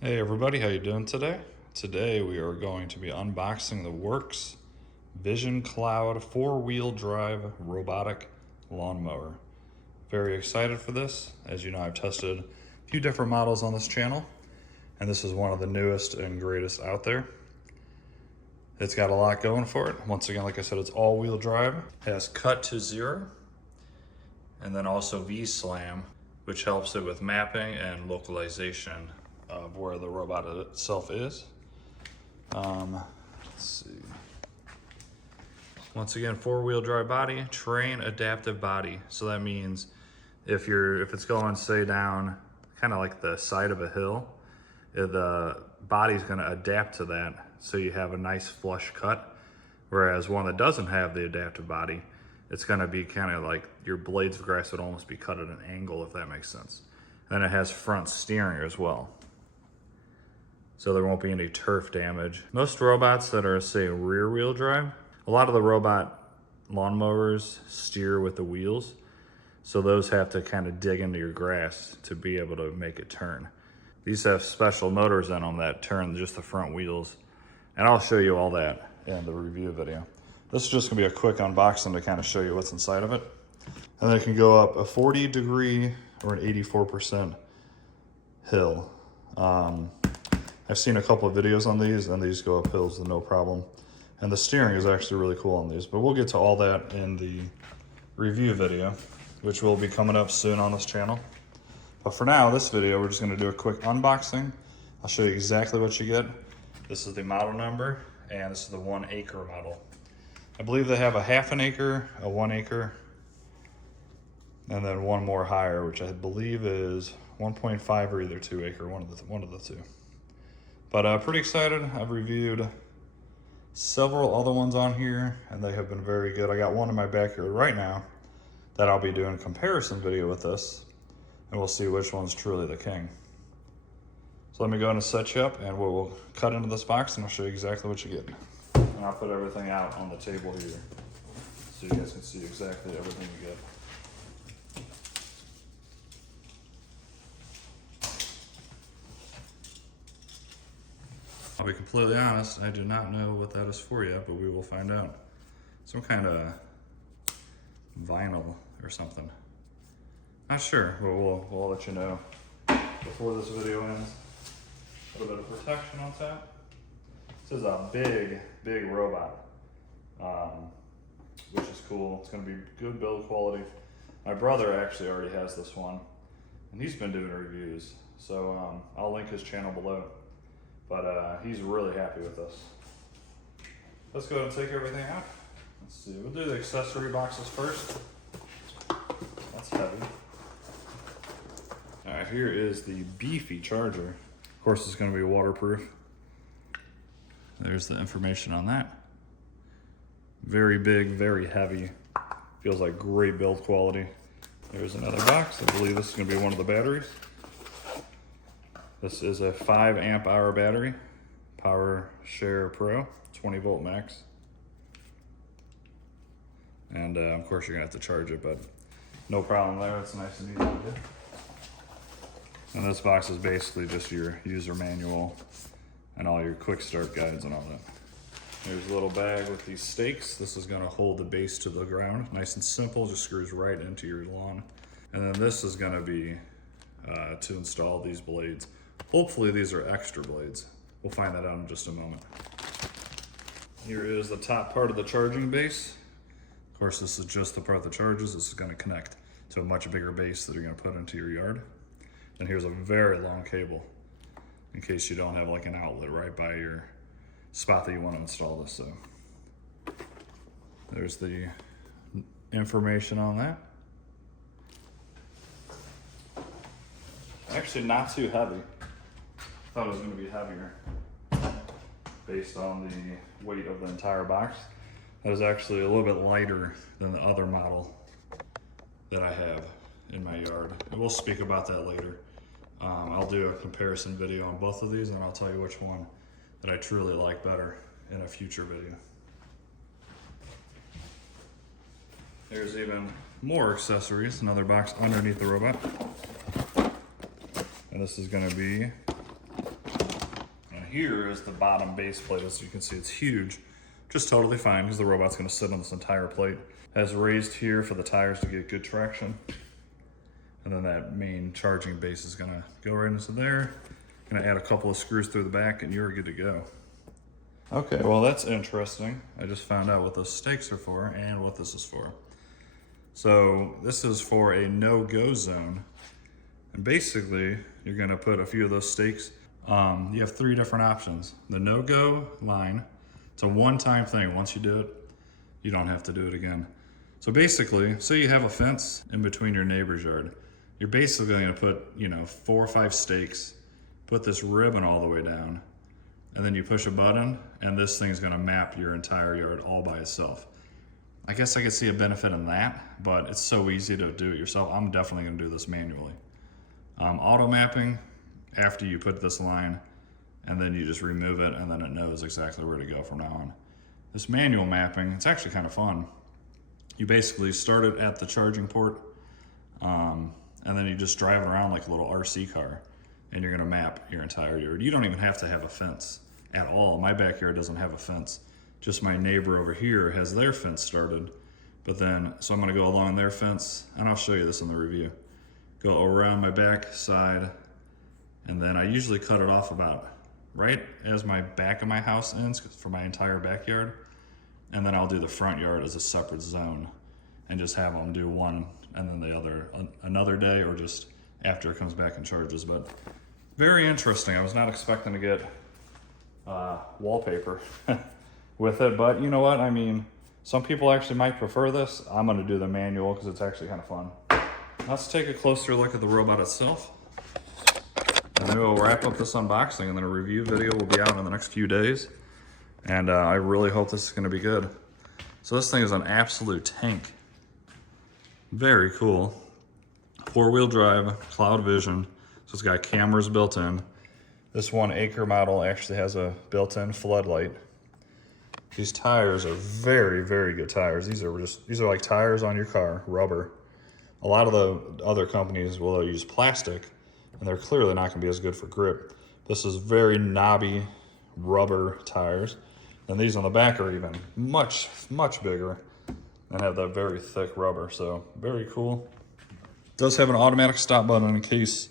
Hey everybody, how you doing today? Today we are going to be unboxing the Worx Vision Cloud 4-wheel drive robotic lawnmower. Very excited for this. As you know, I've tested a few different models on this channel, and this is one of the newest and greatest out there. It's got a lot going for it. Once again, like I said, it's all-wheel drive. It has cut to zero, and then also V-slam, which helps it with mapping and localization of where the robot itself is. Let's see. Once again, 4-wheel drive body, terrain adaptive body. So that means if it's going, say, down kind of like the side of a hill, the body's going to adapt to that, so you have a nice flush cut. Whereas one that doesn't have the adaptive body, it's going to be kind of like your blades of grass would almost be cut at an angle, if that makes sense. Then it has front steering as well, so there won't be any turf damage. Most robots that are, say, rear wheel drive, a lot of the robot lawnmowers steer with the wheels, so those have to kind of dig into your grass to be able to make it turn. These have special motors in them that turn just the front wheels, and I'll show you all that in the review video. This is just gonna be a quick unboxing to kind of show you what's inside of it. And then it can go up a 40-degree or an 84% hill. I've seen a couple of videos on these, and these go up hills with no problem. And the steering is actually really cool on these, but we'll get to all that in the review video, which will be coming up soon on this channel. But for now, this video, we're just gonna do a quick unboxing. I'll show you exactly what you get. This is the model number, and this is the 1 acre model. I believe they have a 1/2 acre, a 1 acre, and then one more higher, which I believe is 1.5 or either 2 acre, one of the two. But pretty excited. I've reviewed several other ones on here, and they have been very good. I got one in my backyard right now that I'll be doing a comparison video with this, and we'll see which one's truly the king. So let me go ahead and set you up, and we'll cut into this box, and I'll show you exactly what you get. And I'll put everything out on the table here, so you guys can see exactly everything you get. I'll be completely honest, I do not know what that is for yet, but we will find out. Some kind of vinyl or something. Not sure, but we'll let you know before this video ends. A little bit of protection on top. This is a big robot, which is cool. It's gonna be good build quality. My brother actually already has this one, and he's been doing reviews, so I'll link his channel below. But he's really happy with this. Let's go ahead and take everything out. Let's see, we'll do the accessory boxes first. That's heavy. All right, here is the beefy charger. Of course, it's gonna be waterproof. There's the information on that. Very big, very heavy. Feels like great build quality. There's another box. I believe this is gonna be one of the batteries. This is a 5 amp hour battery, Power Share Pro, 20 volt max. And of course you're gonna have to charge it, but no problem there. It's nice and easy to do. And this box is basically just your user manual and all your quick start guides and all that. There's a little bag with these stakes. This is gonna hold the base to the ground. Nice and simple, just screws right into your lawn. And then this is gonna be to install these blades. Hopefully these are extra blades. We'll find that out in just a moment. Here is the top part of the charging base. Of course, this is just the part that charges. This is gonna connect to a much bigger base that you're gonna put into your yard. And here's a very long cable in case you don't have like an outlet right by your spot that you wanna install this. So there's the information on that. Actually not too heavy. Thought it was going to be heavier based on the weight of the entire box. That is actually a little bit lighter than the other model that I have in my yard. And we'll speak about that later. I'll do a comparison video on both of these, and I'll tell you which one that I truly like better in a future video. There's even more accessories, another box underneath the robot. And this is going to be here is the bottom base plate. As you can see, it's huge. Just totally fine because the robot's gonna sit on this entire plate. Has raised here for the tires to get good traction. And then that main charging base is gonna go right into there. Gonna add a couple of screws through the back and you're good to go. Okay, well that's interesting. I just found out what those stakes are for and what this is for. So this is for a no-go zone. And basically, you're gonna put a few of those stakes. You have 3 different options. The no-go line, it's a one-time thing. Once you do it, you don't have to do it again. So basically, say you have a fence in between your neighbor's yard. You're basically gonna put, 4 or 5 stakes, put this ribbon all the way down, and then you push a button, and this thing's gonna map your entire yard all by itself. I guess I could see a benefit in that, but it's so easy to do it yourself. I'm definitely gonna do this manually. Auto mapping, after you put this line, and then you just remove it, and then it knows exactly where to go from now on. This manual mapping, it's actually kind of fun. You basically start it at the charging port, and then you just drive around like a little RC car, and you're gonna map your entire yard. You don't even have to have a fence at all. My backyard doesn't have a fence. Just my neighbor over here has their fence started. But then, so I'm gonna go along their fence, and I'll show you this in the review. Go around my back side, and then I usually cut it off about right as my back of my house ends for my entire backyard. And then I'll do the front yard as a separate zone and just have them do one and then the other another day, or just after it comes back and charges. But very interesting. I was not expecting to get wallpaper with it, but you know what? I mean, some people actually might prefer this. I'm gonna do the manual because it's actually kind of fun. Let's take a closer look at the robot itself. And then we'll wrap up this unboxing, and then a review video will be out in the next few days. And I really hope this is gonna be good. So this thing is an absolute tank. Very cool. 4-wheel drive, cloud vision. So it's got cameras built in. This 1 acre model actually has a built-in floodlight. These tires are very, very good tires. These are like tires on your car, rubber. A lot of the other companies will use plastic, and they're clearly not gonna be as good for grip. This is very knobby rubber tires. And these on the back are even much, much bigger and have that very thick rubber. So very cool. It does have an automatic stop button in case,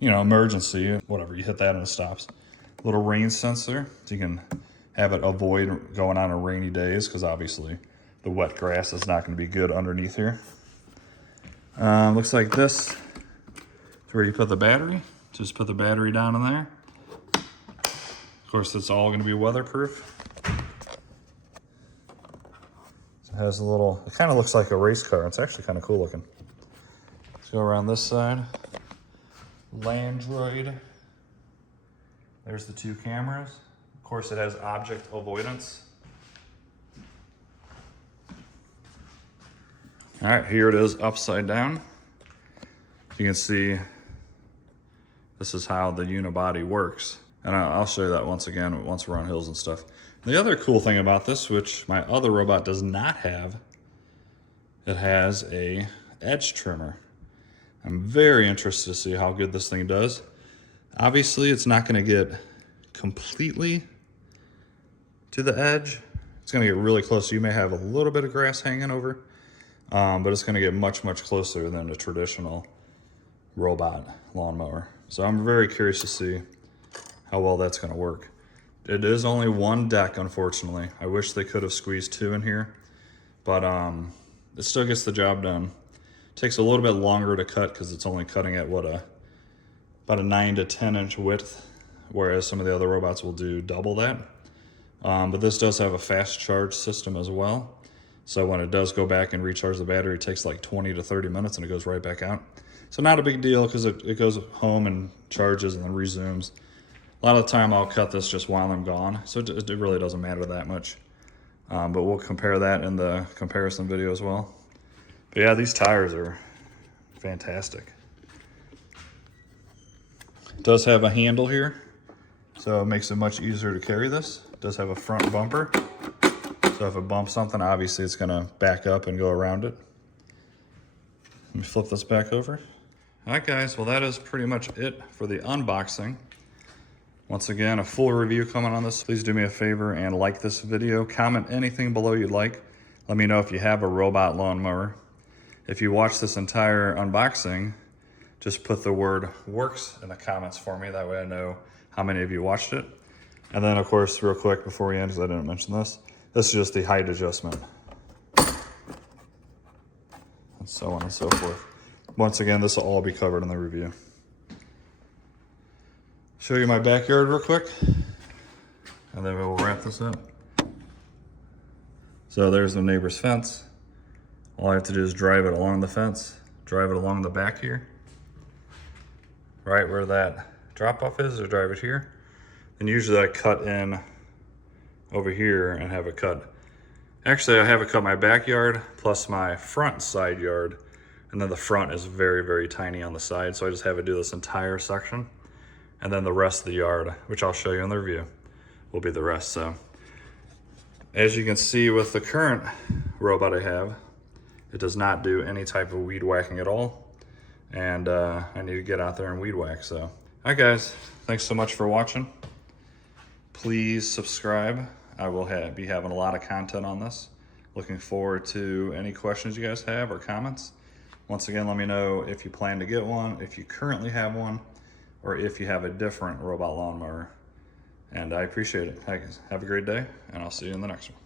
emergency, whatever, you hit that and it stops. Little rain sensor, so you can have it avoid going on rainy days, because obviously the wet grass is not gonna be good underneath here. Looks like this is where you put the battery. Just put the battery down in there. Of course, it's all gonna be weatherproof. It has a little, it kind of looks like a race car. It's actually kind of cool looking. Let's go around this side. Landroid. There's the 2 cameras. Of course, it has object avoidance. All right, here it is upside down. You can see this is how the unibody works. And I'll show you that once again, once we're on hills and stuff. The other cool thing about this, which my other robot does not have, it has a edge trimmer. I'm very interested to see how good this thing does. Obviously, it's not gonna get completely to the edge. It's gonna get really close. So you may have a little bit of grass hanging over, but it's gonna get much, much closer than a traditional robot lawnmower. So I'm very curious to see how well that's gonna work. It is only 1 deck, unfortunately. I wish they could have squeezed 2 in here, but it still gets the job done. It takes a little bit longer to cut because it's only cutting at about a 9 to 10 inch width, whereas some of the other robots will do double that. But this does have a fast charge system as well. So when it does go back and recharge the battery, it takes like 20 to 30 minutes and it goes right back out. So not a big deal because it goes home and charges and then resumes. A lot of the time I'll cut this just while I'm gone, so it really doesn't matter that much. But we'll compare that in the comparison video as well. But yeah, these tires are fantastic. It does have a handle here, so it makes it much easier to carry this. It does have a front bumper, so if it bumps something, obviously it's gonna back up and go around it. Let me flip this back over. All right guys, well that is pretty much it for the unboxing. Once again, a full review coming on this. Please do me a favor and like this video. Comment anything below you'd like. Let me know if you have a robot lawnmower. If you watch this entire unboxing, just put the word Worx in the comments for me. That way I know how many of you watched it. And then of course, real quick before we end, because I didn't mention this is just the height adjustment. And so on and so forth. Once again, this will all be covered in the review. Show you my backyard real quick, and then we'll wrap this up. So there's the neighbor's fence. All I have to do is drive it along the fence, drive it along the back here, right where that drop off is, or drive it here. And usually I cut in over here and have it cut. Actually, I have it cut my backyard plus my front side yard, and then the front is very, very tiny on the side. So I just have it do this entire section. And then the rest of the yard, which I'll show you in the review, will be the rest. So as you can see with the current robot I have, it does not do any type of weed whacking at all. And I need to get out there and weed whack. So, all right guys, thanks so much for watching. Please subscribe. I will be having a lot of content on this. Looking forward to any questions you guys have or comments. Once again, let me know if you plan to get one, if you currently have one, or if you have a different robot lawnmower. And I appreciate it. Have a great day, and I'll see you in the next one.